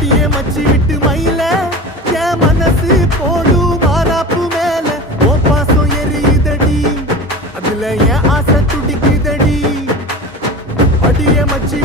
அடியே மச்சி விட்டு மயில என் மனசு போடு மாறாப்பு மேல ஓ பாசம் எரியுதடி அதுல என் ஆசை துடிக்குதடி அடியே மச்சி